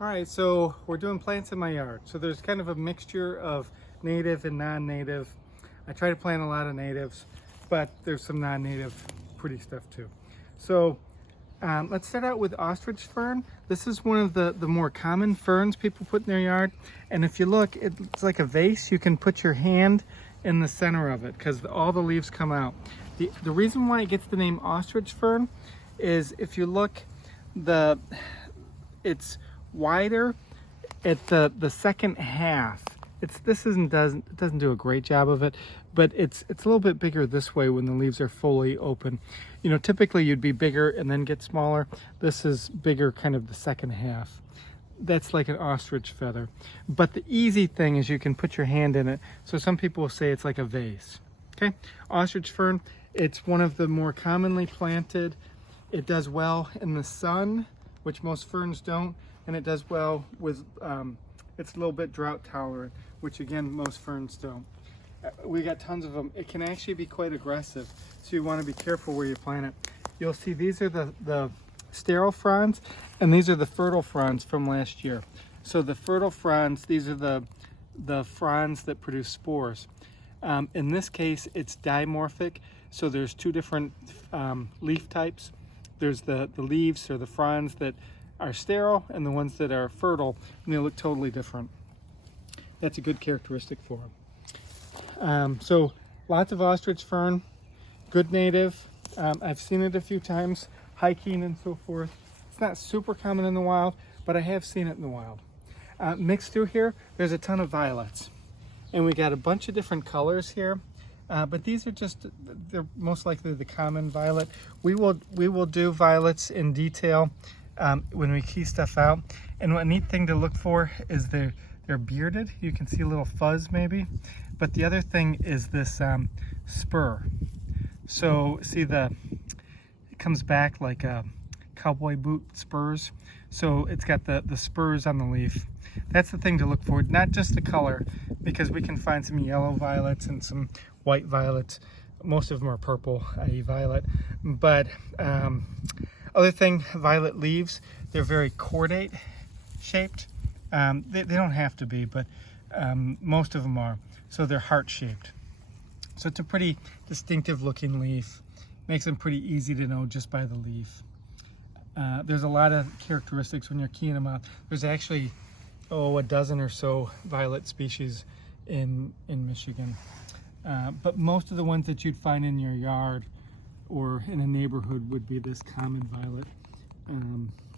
All right, so we're doing plants in my yard. So there's kind of a mixture of native and non-native. I try to plant a lot of natives, but there's some non-native pretty stuff too. So let's start out with ostrich fern. This is one of the more common ferns people put in their yard. And if you look, it's like a vase. You can put your hand in the center of it because all the leaves come out. The reason why it gets the name ostrich fern is if you look, it's wider at the second half. It doesn't do a great job of it, but it's a little bit bigger this way when the leaves are fully open. You know, typically you'd be bigger and then get smaller. This is bigger kind of the second half. That's like an ostrich feather. But the easy thing is you can put your hand in it. So some people will say it's like a vase. Okay, ostrich fern, it's one of the more commonly planted. It does well in the sun, which most ferns don't, and it does well with, it's a little bit drought tolerant, which again, most ferns don't. We got tons of them. It can actually be quite aggressive, so you want to be careful where you plant it. You'll see these are the sterile fronds, and these are the fertile fronds from last year. So the fertile fronds, these are the fronds that produce spores. In this case, it's dimorphic, so there's two different leaf types. There's the leaves or the fronds that are sterile and the ones that are fertile, and they look totally different. That's a good characteristic for them. So lots of ostrich fern, good native. I've seen it a few times hiking and so forth. It's not super common in the wild, but I have seen it in the wild. Mixed through here, there's a ton of violets. And we got a bunch of different colors here. But these are they're most likely the common violet. We will do violets in detail when we key stuff out. And a neat thing to look for is they're bearded. You can see a little fuzz maybe. But the other thing is this spur. So see it comes back like a cowboy boot spurs. So it's got the spurs on the leaf. That's the thing to look for, not just the color, because we can find some yellow violets and some white violets. Most of them are purple, i.e. violet. But other thing, violet leaves, they're very cordate shaped. They don't have to be, but most of them are. So they're heart shaped. So it's a pretty distinctive looking leaf. Makes them pretty easy to know just by the leaf. There's a lot of characteristics when you're keying them out. There's actually, a dozen or so violet species in Michigan. But most of the ones that you'd find in your yard or in a neighborhood would be this common violet,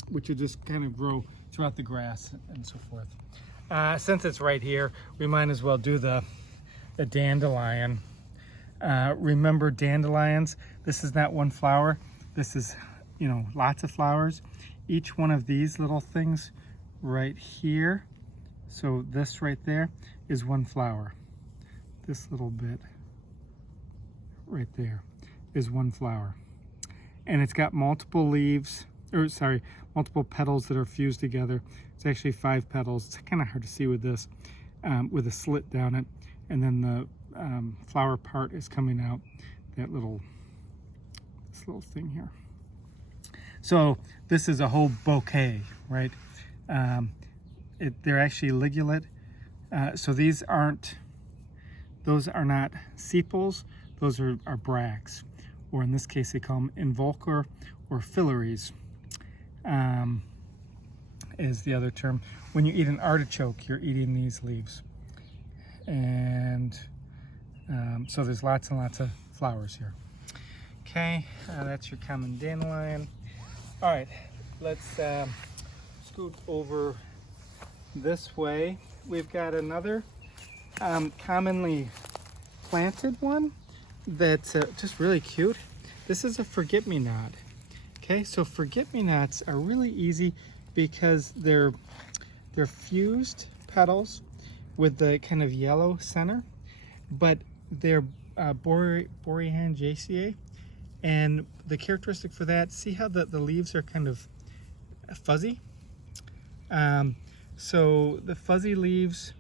which would just kind of grow throughout the grass and so forth. Since it's right here, we might as well do the dandelion. Remember dandelions, this is not one flower. This is, lots of flowers. Each one of these little things right here, so this right there is one flower. This little bit right there is one flower. And it's got multiple leaves, multiple petals that are fused together. It's actually 5 petals. It's kind of hard to see with this, with a slit down it. And then the flower part is coming out, this little thing here. So this is a whole bouquet, right? They're actually ligulate. So those are not sepals, those are bracts, or in this case they call them involucre or filaries, is the other term. When you eat an artichoke, you're eating these leaves. And so there's lots and lots of flowers here. Okay, that's your common dandelion. All right, let's scoot over this way. We've got another commonly planted one that's just really cute. This is a forget-me-not. Okay, so forget-me-nots are really easy because they're fused petals with the kind of yellow center, but they're Boreangiaceae, and the characteristic for that, see how the leaves are kind of fuzzy? So the fuzzy leaves,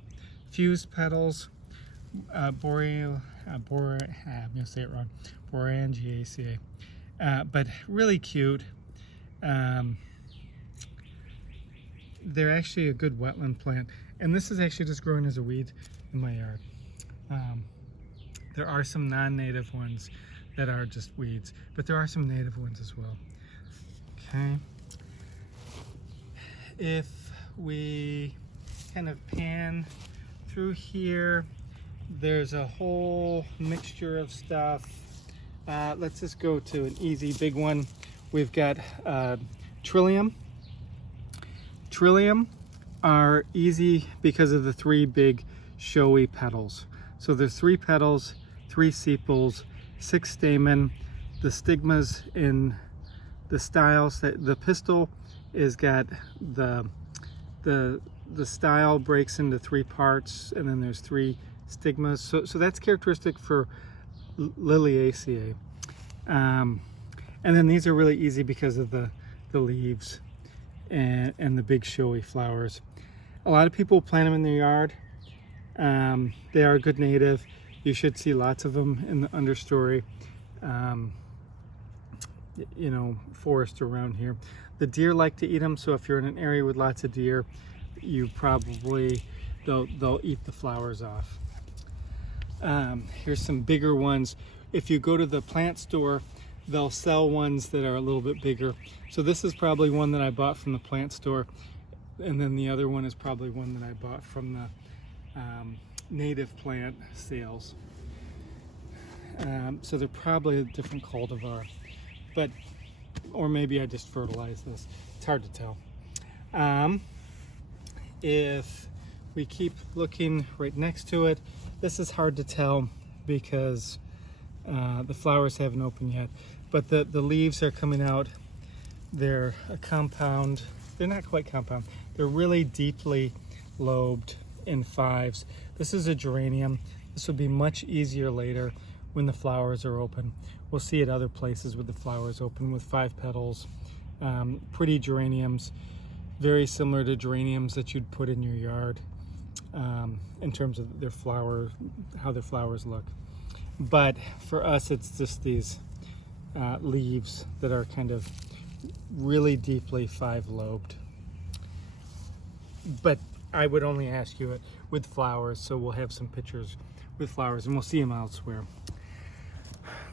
fused petals, I'm gonna say it wrong, Boreangiaceae, but really cute. they're actually a good wetland plant. And this is actually just growing as a weed in my yard. There are some non-native ones that are just weeds, but there are some native ones as well. Okay. If we kind of pan through here, there's a whole mixture of stuff. Let's just go to an easy big one. We've got Trillium. Trillium are easy because of the three big showy petals. So there's 3 petals, 3 sepals, 6 stamen. The stigmas in the styles, that the pistil is got the style breaks into 3 parts, and then there's 3 stigmas. So that's characteristic for Liliaceae. And then these are really easy because of the leaves and the big showy flowers. A lot of people plant them in their yard. They are a good native. You should see lots of them in the understory, you know, forest around here. The deer like to eat them, so if you're in an area with lots of deer, you probably, they'll eat the flowers off. Here's some bigger ones. If you go to the plant store, they'll sell ones that are a little bit bigger. So this is probably one that I bought from the plant store, and then the other one is probably one that I bought from the native plant sales. So they're probably a different cultivar, but, or maybe I just fertilized this. It's hard to tell. If we keep looking right next to it, this is hard to tell because the flowers haven't opened yet, but the leaves are coming out. They're a compound. They're not quite compound. They're really deeply lobed in 5s. This is a geranium. This will be much easier later when the flowers are open. We'll see it other places with the flowers open with 5 petals. Pretty geraniums, very similar to geraniums that you'd put in your yard in terms of their flower, how their flowers look. But for us, it's just these leaves that are kind of really deeply 5-lobed. But I would only ask you it with flowers, so we'll have some pictures with flowers and we'll see them elsewhere.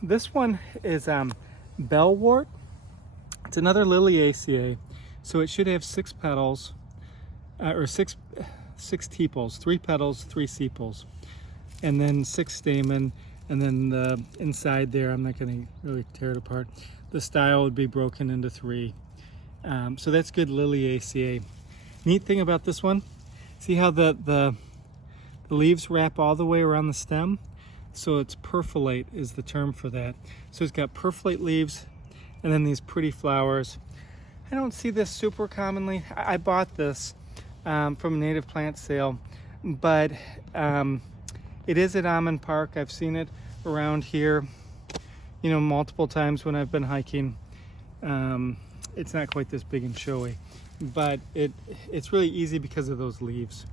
This one is bellwort. It's another Liliaceae, so it should have 6 petals, or six tepals, 3 petals, 3 sepals, and then 6 stamen, and then the inside there, I'm not going to really tear it apart. The style would be broken into 3. So that's good Liliaceae. Neat thing about this one, see how the leaves wrap all the way around the stem? So it's perfilate is the term for that. So it's got perfilate leaves and then these pretty flowers. I don't see this super commonly. I bought this from a native plant sale, but it is at Almond Park. I've seen it around here, you know, multiple times when I've been hiking. It's not quite this big and showy, but it's really easy because of those leaves.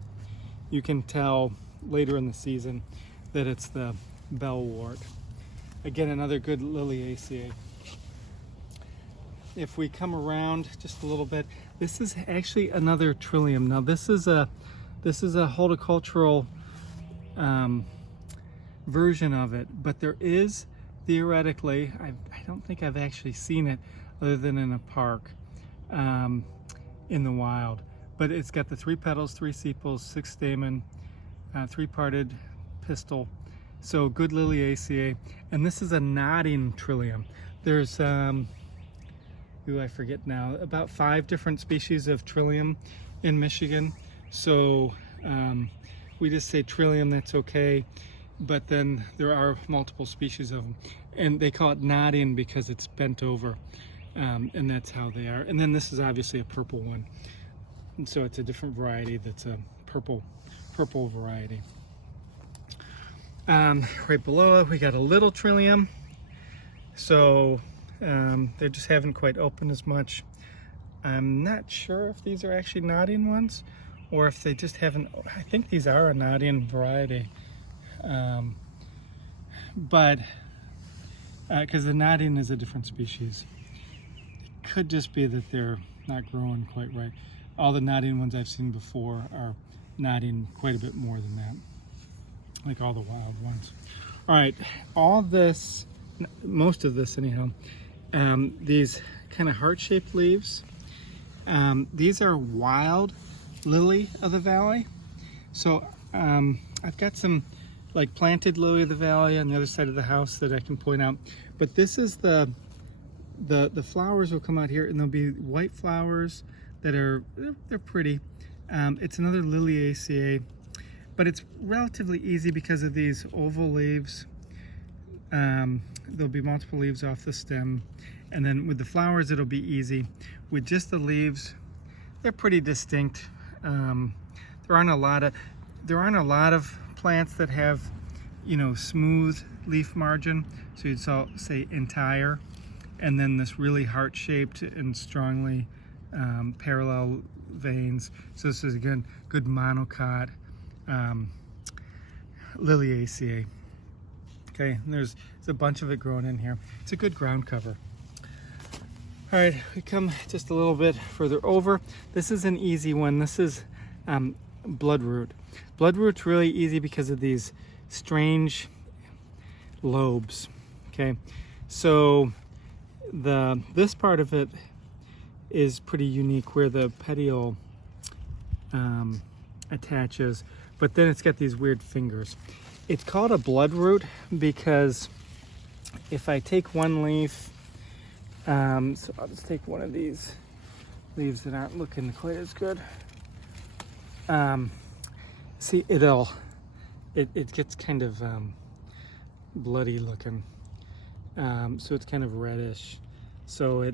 You can tell later in the season that it's the bellwort. Again, another good Liliaceae. If we come around just a little bit, this is actually another Trillium. Now this is a horticultural version of it, but there is theoretically, I don't think I've actually seen it other than in a park in the wild, but it's got the 3 petals, 3 sepals, 6 stamen, 3 parted pistil. So good Liliaceae, and this is a nodding Trillium. There's I forget now, about 5 different species of Trillium in Michigan. So we just say Trillium, that's okay, but then there are multiple species of them, and they call it nodding because it's bent over, and that's how they are. And then this is obviously a purple one, and so it's a different variety. That's a purple variety. Right below it we got a little Trillium, so they just haven't quite opened as much. I'm not sure if these are actually nodding ones or if they just haven't. I think these are a nodding variety, but because the nodding is a different species. It could just be that they're not growing quite right, All the nodding ones I've seen before are nodding quite a bit more than that, like all the wild ones. All right, all this, most of this anyhow, these kind of heart-shaped leaves, these are wild lily of the valley. So I've got some like planted lily of the valley on the other side of the house that I can point out, but this is the flowers will come out here, and there'll be white flowers that they're pretty. It's another Liliaceae, but it's relatively easy because of these oval leaves. There'll be multiple leaves off the stem, and then with the flowers it'll be easy. With just the leaves, they're pretty distinct. There aren't a lot of plants that have, you know, smooth leaf margin. So you'd say entire, and then this really heart-shaped and strongly parallel veins. So this is again good monocot Liliaceae. Okay, and there's a bunch of it growing in here. It's a good ground cover. All right, we come just a little bit further over. This is an easy one. This is bloodroot. Bloodroot's really easy because of these strange lobes. Okay, so this part of it is pretty unique where the petiole attaches, but then it's got these weird fingers. It's called a bloodroot because if I take one leaf, so I'll just take one of these leaves that aren't looking quite as good. See, it gets kind of bloody looking, so it's kind of reddish. So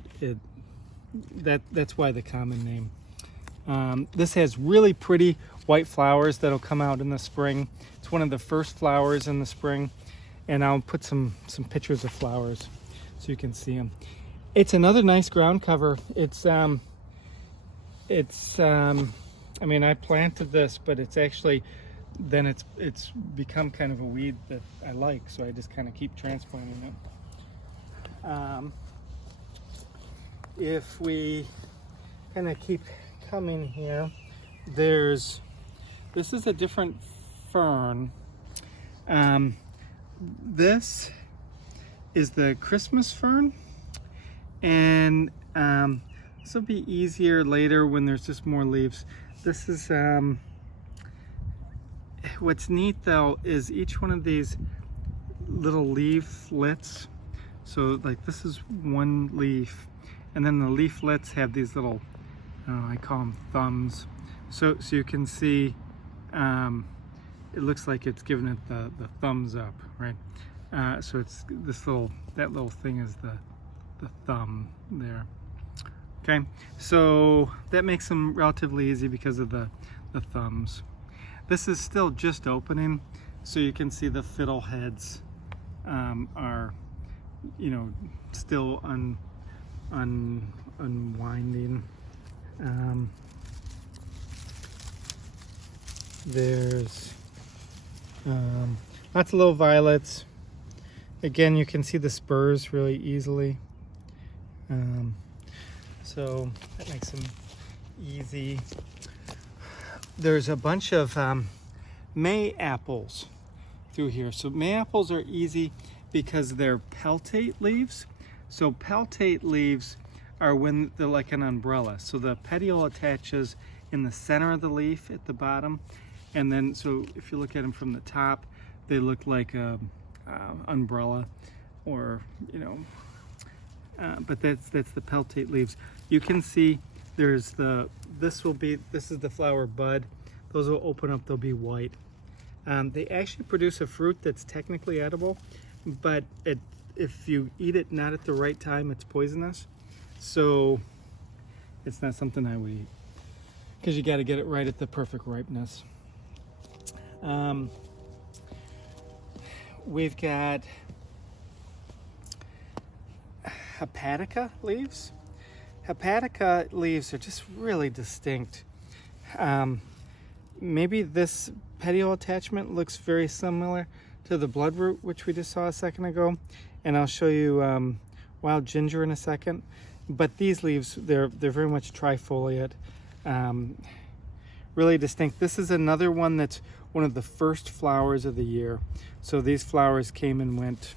that's why the common name. This has really pretty white flowers that'll come out in the spring. It's one of the first flowers in the spring, and I'll put some pictures of flowers so you can see them. It's another nice ground cover. I mean, I planted this, but it's actually, then it's become kind of a weed that I like, so I just kind of keep transplanting it. If we kind of keep coming here, this is a different fern. This is the Christmas fern, and this will be easier later when there's just more leaves. This is what's neat though is each one of these little leaflets. So like this is one leaf, and then the leaflets have these little, I call them thumbs. So you can see it looks like it's giving it the thumbs up, right? So it's that little thing is the thumb there. Okay, so that makes them relatively easy because of the thumbs. This is still just opening, so you can see the fiddle heads are, you know, still unwinding. There's lots of little violets. Again, you can see the spurs really easily. So that makes them easy. There's a bunch of May apples through here. So May apples are easy because they're peltate leaves. So peltate leaves are when they're like an umbrella. So the petiole attaches in the center of the leaf at the bottom. And then, so if you look at them from the top, they look like a umbrella, or, you know, but that's the peltate leaves. You can see there's this is the flower bud. Those will open up, they'll be white. They actually produce a fruit that's technically edible, but if you eat it not at the right time, it's poisonous. So it's not something I would eat, because you got to get it right at the perfect ripeness. We've got hepatica leaves. Hepatica leaves are just really distinct. Maybe this petiole attachment looks very similar to the bloodroot, which we just saw a second ago, and I'll show you wild ginger in a second. But these leaves, they're very much trifoliate. Really distinct. This is another one that's one of the first flowers of the year. So these flowers came and went,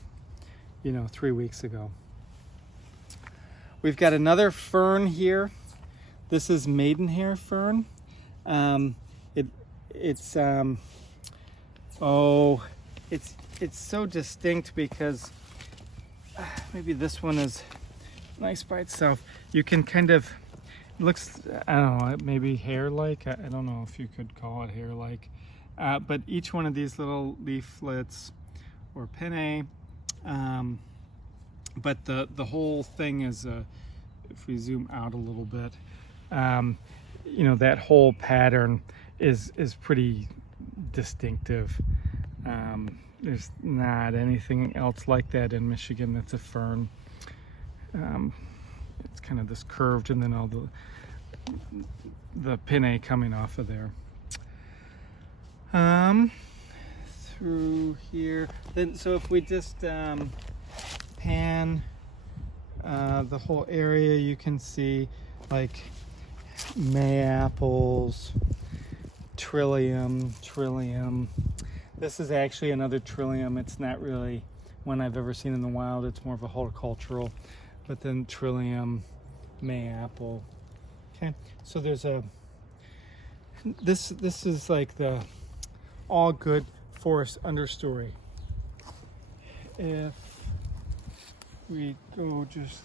3 weeks ago. We've got another fern here. This is maidenhair fern. It's so distinct because maybe this one is nice by itself. You can kind of, it looks, I don't know, maybe hair-like. I don't know if you could call it hair-like. But each one of these little leaflets or pinnae, but the whole thing is, if we zoom out a little bit, that whole pattern is pretty distinctive. There's not anything else like that in Michigan that's a fern. It's kind of this curved, and then all the pinnae coming off of there. Through here, then so if we just pan the whole area, you can see like Mayaples, Trillium. This is actually another Trillium. It's not really one I've ever seen in the wild. It's more of a horticultural. But then Trillium, Mayapple. Okay, so there's this is like the all good forest understory. If we go just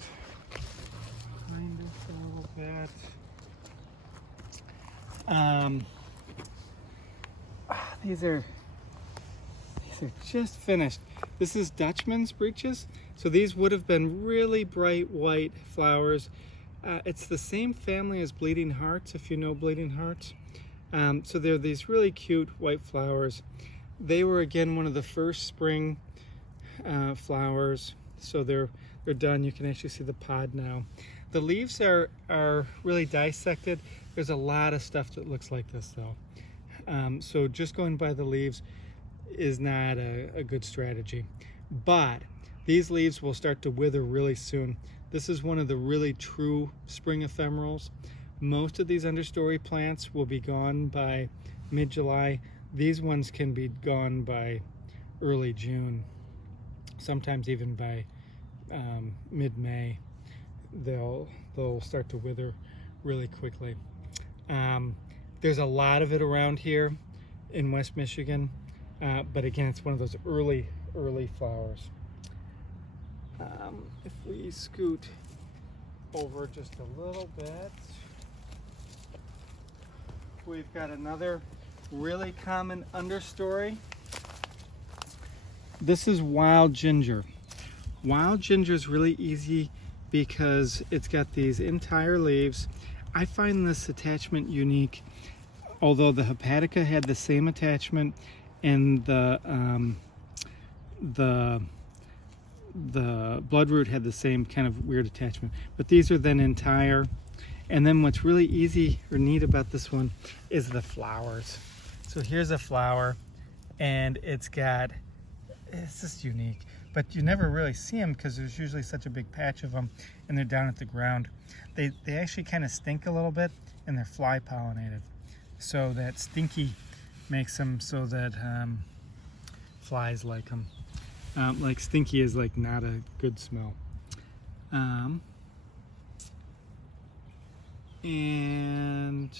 behind us a little bit, these are just finished. This is Dutchman's breeches. So these would have been really bright white flowers. It's the same family as Bleeding Hearts, if you know Bleeding Hearts. So they're these really cute white flowers. They were again one of the first spring flowers. So they're done. You can actually see the pod now. The leaves are really dissected. There's a lot of stuff that looks like this though. So just going by the leaves is not a good strategy. But these leaves will start to wither really soon. This is one of the really true spring ephemerals. Most of these understory plants will be gone by mid-July. These ones can be gone by early June, sometimes even by mid-May. They'll start to wither really quickly. There's a lot of it around here in West Michigan, but again, it's one of those early flowers. If we scoot over just a little bit, we've got another really common understory. This is wild ginger. Wild ginger is really easy because it's got these entire leaves. I find this attachment unique, although the hepatica had the same attachment and the bloodroot had the same kind of weird attachment, but these are then entire. And then what's really easy or neat about this one is the flowers. So here's a flower, and it's just unique, but you never really see them because there's usually such a big patch of them and they're down at the ground. They actually kind of stink a little bit, and they're fly pollinated. So that stinky makes them so that flies like them. Like stinky is like not a good smell. And